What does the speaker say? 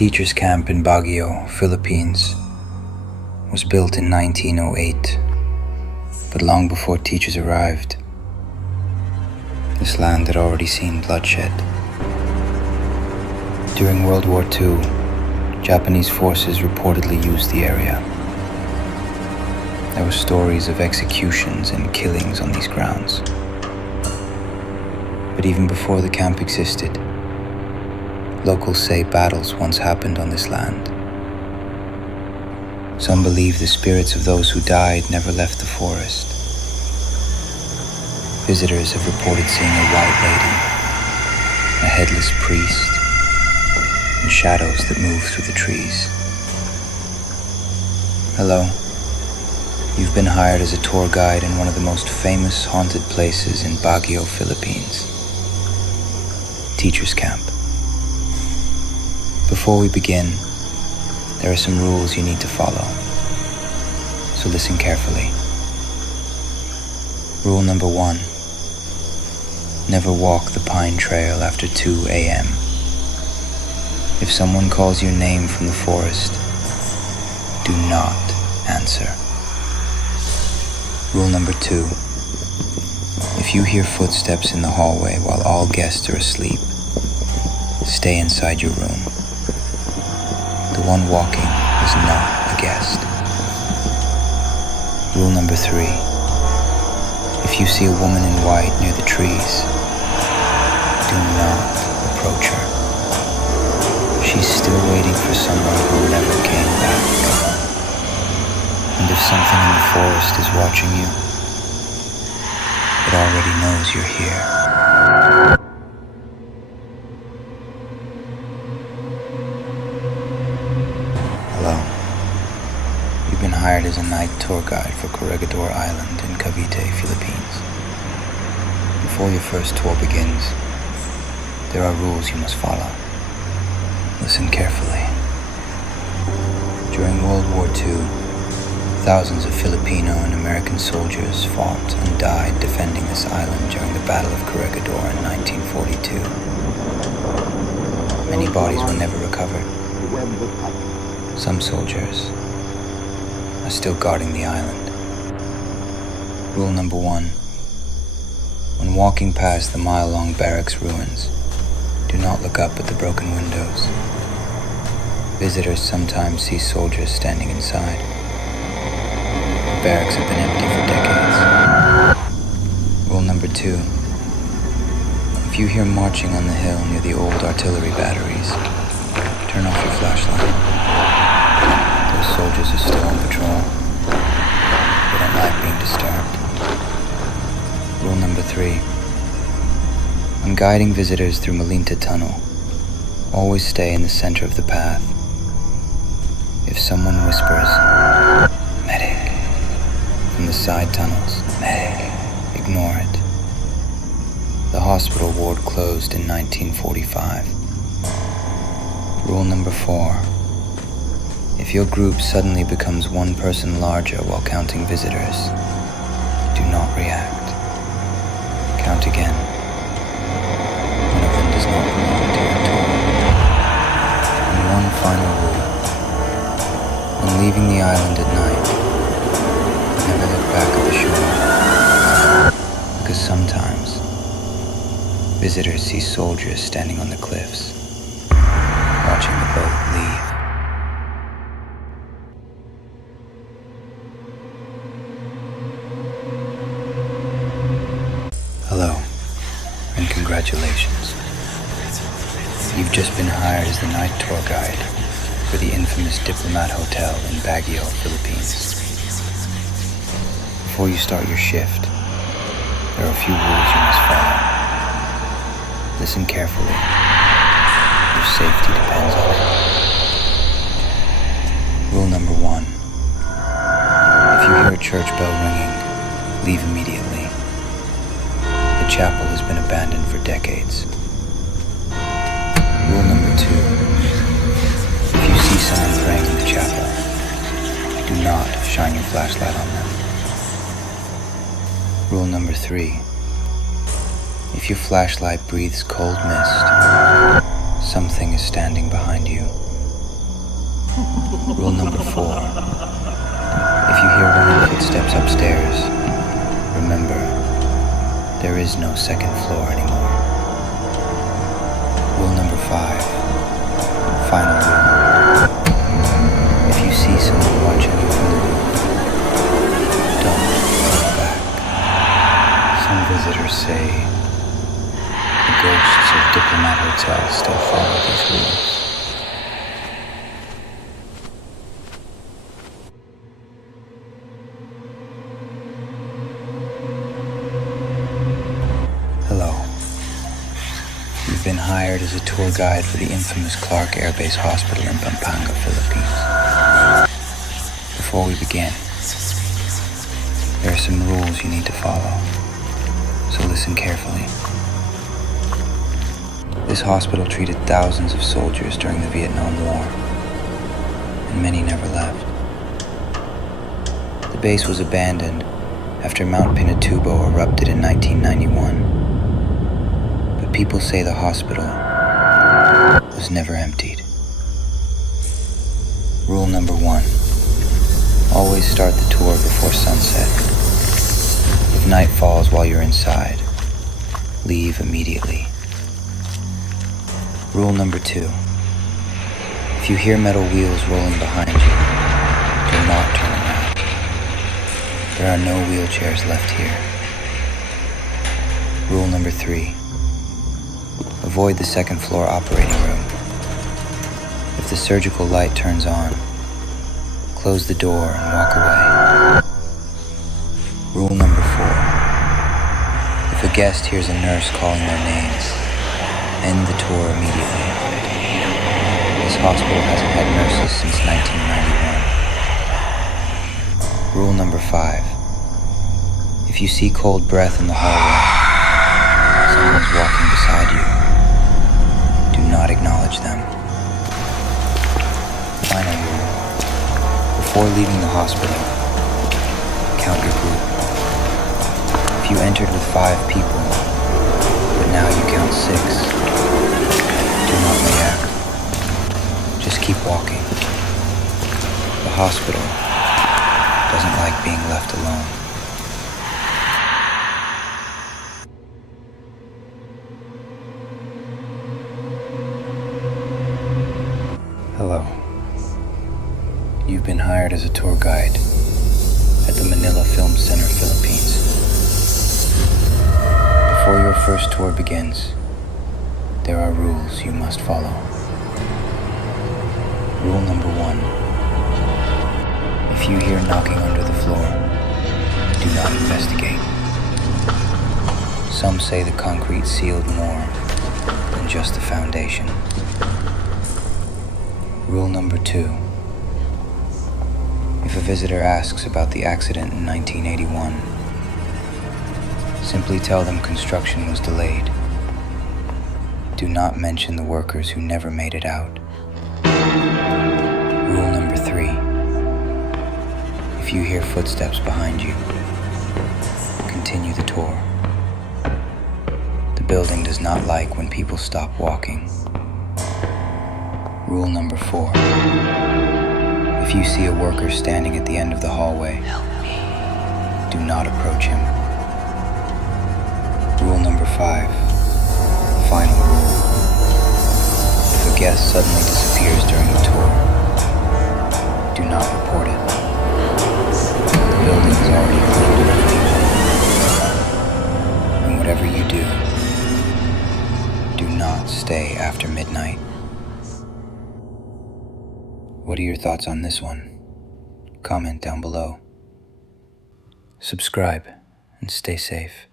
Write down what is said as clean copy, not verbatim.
Teachers Camp in Baguio, Philippines, was built in 1908, but long before teachers arrived, this land had already seen bloodshed. During World War II, Japanese forces reportedly used the area. There were stories of executions and killings on these grounds. But even before the camp existed, locals say battles once happened on this land. Some believe the spirits of those who died never left the forest. Visitors have reported seeing a white lady, a headless priest, and shadows that move through the trees. Hello. You've been hired as a tour guide in one of the most famous haunted places in Baguio, Philippines. Teachers Camp. Before we begin, there are some rules you need to follow, so listen carefully. Rule number 1. Never walk the pine trail after 2 a.m. If someone calls your name from the forest, do not answer. Rule number 2. If you hear footsteps in the hallway while all guests are asleep, stay inside your room. The one walking is not a guest. Rule number 3. If you see a woman in white near the trees, do not approach her. She's still waiting for someone who never came back. And if something in the forest is watching you, it already knows you're here. Hello. You've been hired as a night tour guide for Corregidor Island in Cavite, Philippines. Before your first tour begins, there are rules you must follow. Listen carefully. During World War II, thousands of Filipino and American soldiers fought and died defending this island during the Battle of Corregidor in 1942. Many bodies were never recovered. Some soldiers are still guarding the island. Rule number 1. When walking past the mile-long barracks ruins, do not look up at the broken windows. Visitors sometimes see soldiers standing inside. The barracks have been empty for decades. Rule number 2. If you hear marching on the hill near the old artillery batteries, turn off your flashlight. Those soldiers are still on patrol. They don't like being disturbed. Rule number 3. When guiding visitors through Malinta Tunnel, always stay in the center of the path. If someone whispers, "Medic," from the side tunnels, "Medic," ignore it. The hospital ward closed in 1945. Rule number 4. If your group suddenly becomes one person larger while counting visitors, do not react. Count again. One of them does not belong to your tour. And one final rule. When leaving the island at night, never look back at the shore. Because sometimes, visitors see soldiers standing on the cliffs, watching the boat leave. Hello, and congratulations. You've just been hired as the night tour guide for the infamous Diplomat Hotel in Baguio, Philippines. Before you start your shift, there are a few rules you must follow. Listen carefully. Your safety depends on it. Rule number 1. If you hear a church bell ringing, leave immediately. The chapel has been abandoned for decades. Rule number 2. If you see someone praying in the chapel, do not shine your flashlight on them. Rule number 3. If your flashlight breathes cold mist, something is standing behind you. Rule number 4. If you hear running footsteps upstairs, remember, there is no second floor anymore. Rule number 5. Final rule. If you see someone watching you from the roof, don't look back. Some visitors say the ghosts of Diplomat Hotel still follow these rules. Hello. You've been hired as a tour guide for the infamous Clark Airbase Hospital in Pampanga, Philippines. Before we begin, there are some rules you need to follow, so listen carefully. This hospital treated thousands of soldiers during the Vietnam War, and many never left. The base was abandoned after Mount Pinatubo erupted in 1991. But people say the hospital was never emptied. Rule number 1. Always start the tour before sunset. If night falls while you're inside, leave immediately. Rule number 2. If you hear metal wheels rolling behind you, do not turn around. There are no wheelchairs left here. Rule number 3. Avoid the second floor operating room. If the surgical light turns on, close the door and walk away. Rule number 4. If a guest hears a nurse calling their name, end the tour immediately. This hospital hasn't had nurses since 1991. Rule number 5. If you see cold breath in the hallway, someone is walking beside you, do not acknowledge them. Final rule. Before leaving the hospital, count your group. If you entered with 5 people, but now you count 6, do not react. Just keep walking. The hospital doesn't like being left alone. Hello. You've been hired as a tour guide at the Manila Film Center, Philippines. Before your first tour begins, there are rules you must follow. Rule number 1. If you hear knocking under the floor, do not investigate. Some say the concrete sealed more than just the foundation. Rule number 2. If a visitor asks about the accident in 1981, simply tell them construction was delayed. Do not mention the workers who never made it out. Rule number 3. If you hear footsteps behind you, continue the tour. The building does not like when people stop walking. Rule number 4. If you see a worker standing at the end of the hallway, do not approach him. Rule number 5. Final rule. If a guest suddenly disappears during the tour, do not report it. The building is already cleaned up. And whatever you do not stay after midnight. What are your thoughts on this one? Comment down below. Subscribe and stay safe.